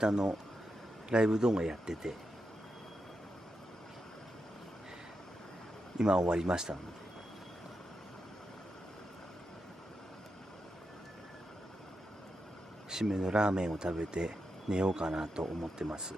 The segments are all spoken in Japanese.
日のライブ動画やってて、今終わりましたので、締めのラーメンを食べて寝ようかなと思ってます。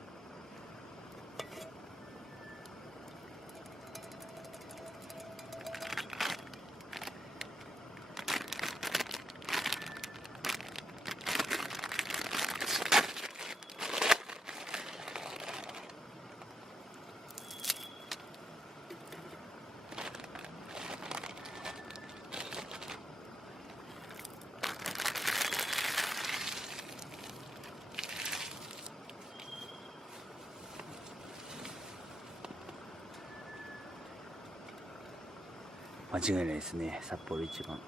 間違いないですね、札幌一番。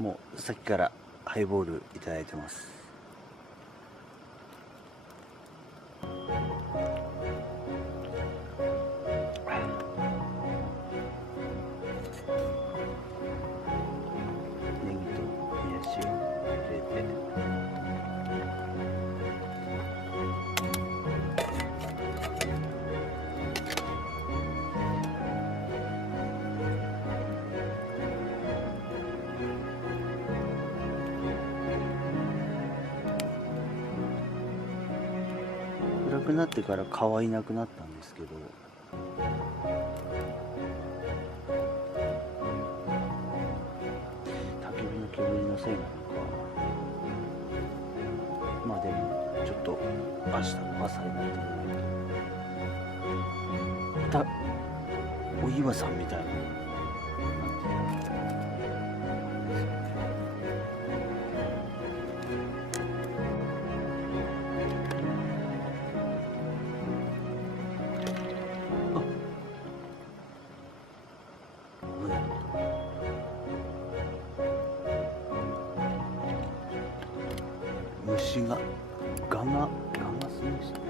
もうさっきからハイボールいただいてます。ネギともやしを入れて、暗くなってから蚊はいなくなったんですけど、焚き火の煙のせいなのか、まあでもちょっと明日の朝になってくるとまたお岩さんみたいな虫がガンガすごいですね。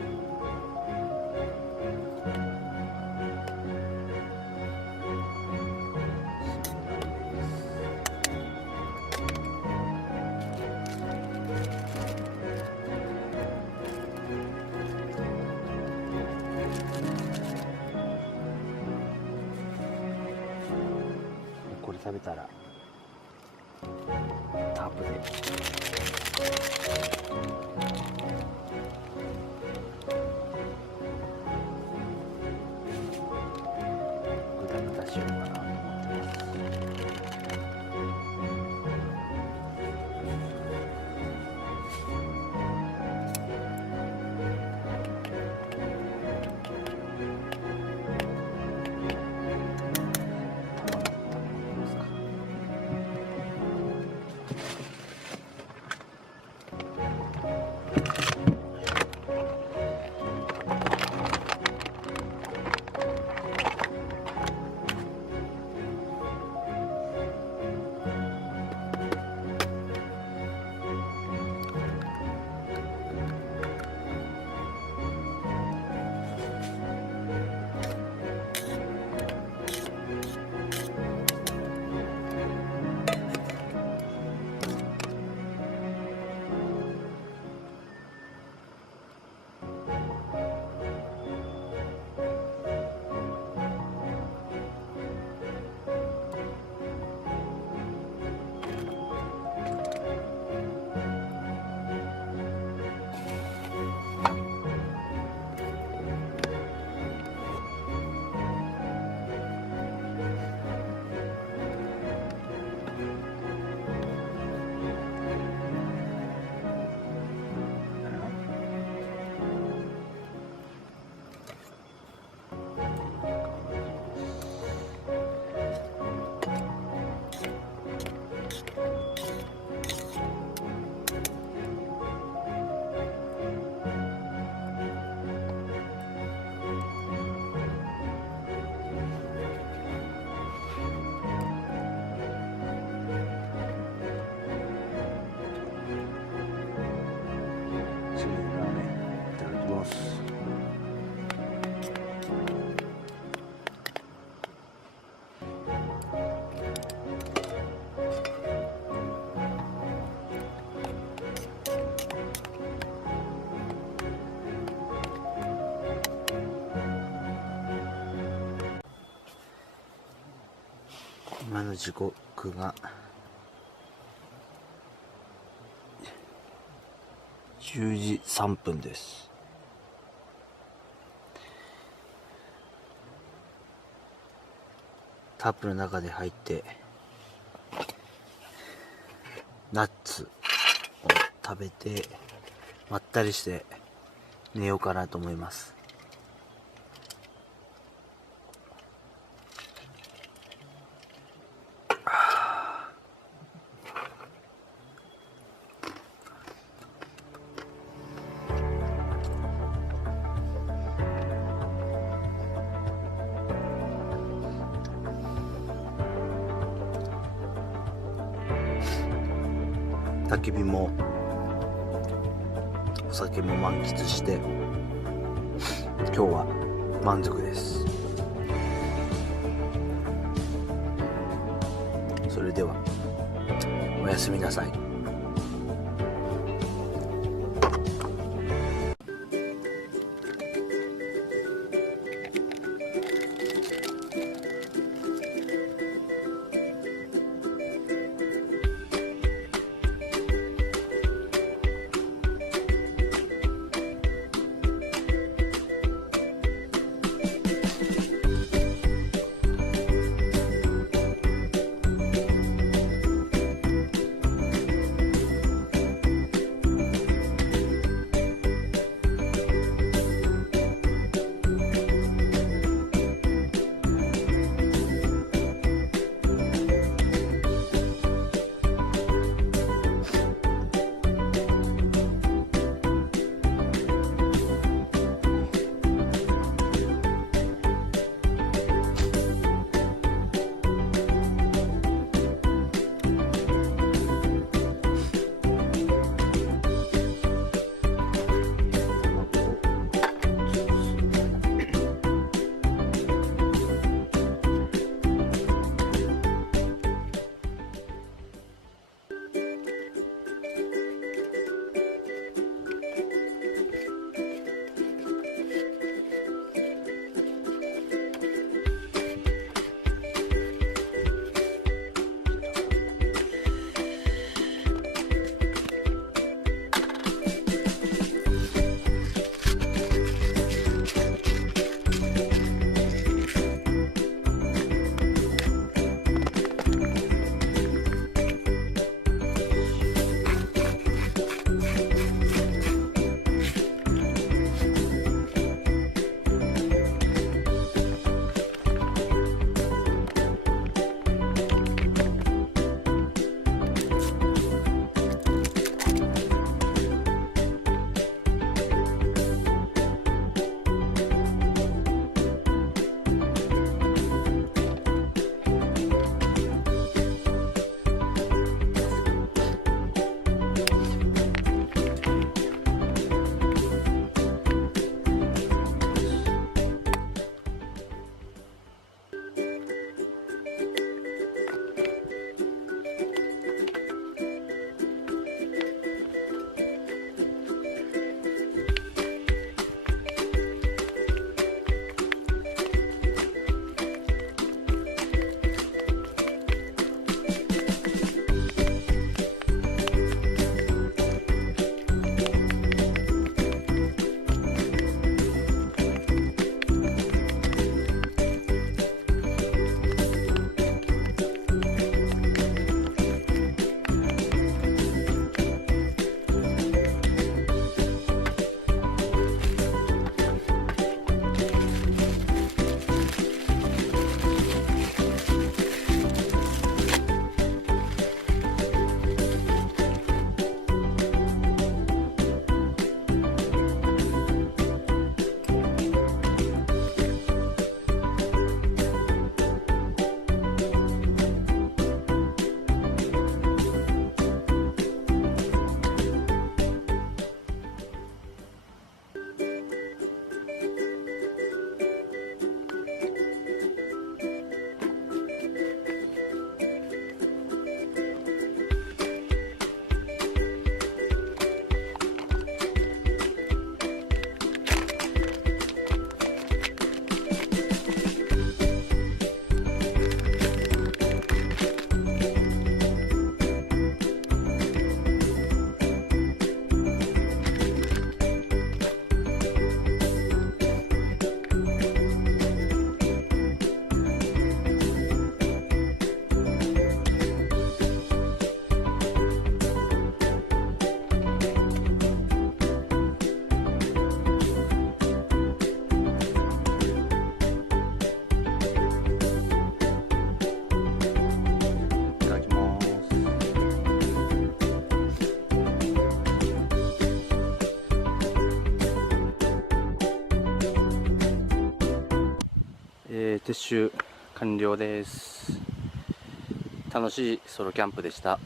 これ食べたらタープでグダグダしようかなと思ってます。の時刻が10時3分です。タップの中で入ってナッツを食べてまったりして寝ようかなと思います。焚き火もお酒も満喫して今日は満足です。それではおやすみなさい。撤収完了です。楽しいソロキャンプでした。